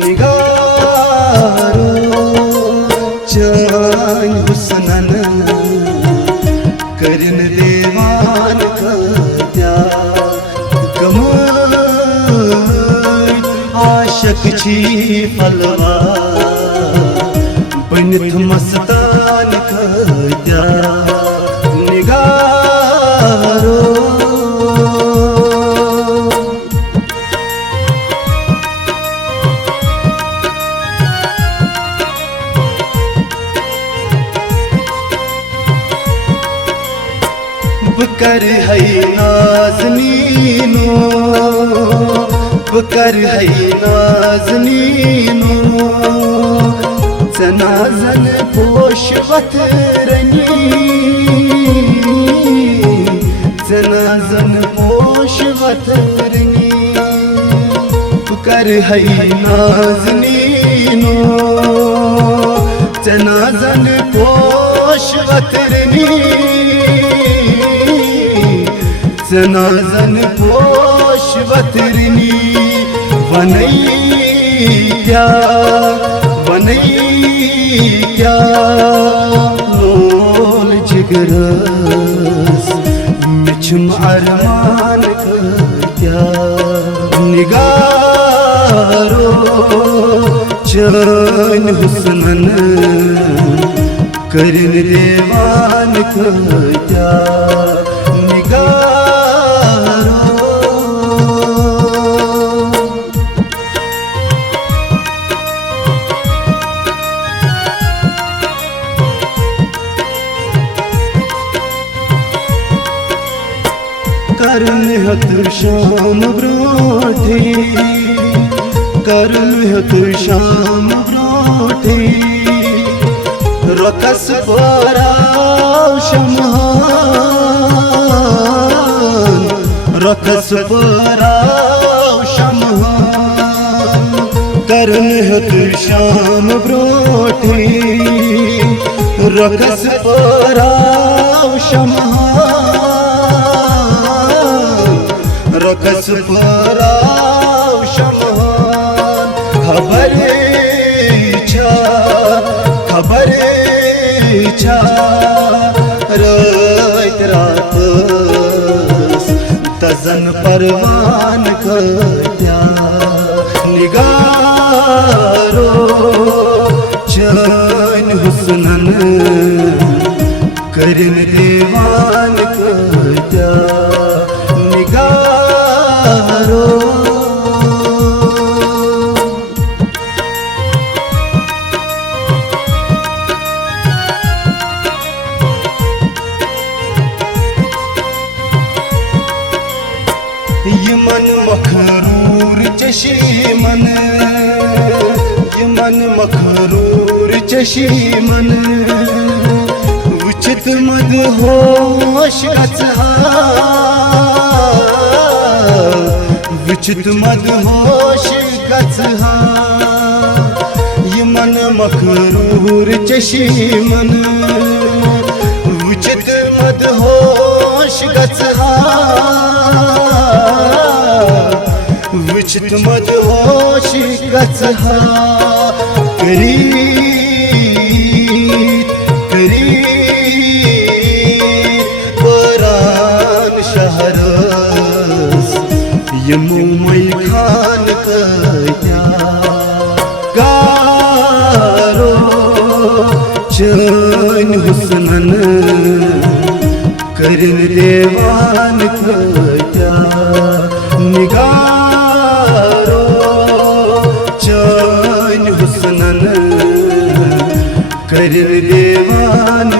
निगारो चान हुस्नन करन देवान क्या कमाई आशक छी फलवा बनित मस्तान क्या निगारो बकर है नाज़नीनो बकर है नाज़नीनो जनाज़न पोश वतरनी जनाज़न पोश वतरनी बकर है नाज़नीनो जनाज़न पोश वतरनी जनाज़न पोश वतरनी वनैया लोल जिगरस मिछम अरमान क्या निगारो चान हुस्नन करन देवान क्या करन हत शाम ब्रोठे करन हत शाम ब्रोठे रकस पराव शमहान रकस पराव शमहान करन हत शाम ब्रोठे रकस पराव शमहान रकस पराव शमहान खबर छा रात रातस तजन परवान क्या निगारो चान हुस्नन करन देवान क्या निगारो यमन मखरूर चशीमन यमन मखरूर चशीमन वुचित मदहोश गछहा वुचित मदहोश गछहा यमन मखरूर चशीमन वुचित मदहोश गछहा वुचित मदहोश गछहा परान शहरस यमो मई खान क्या गारो चान हुस्नन करन देवान क्या निगारो चान हुस्नन करन देवान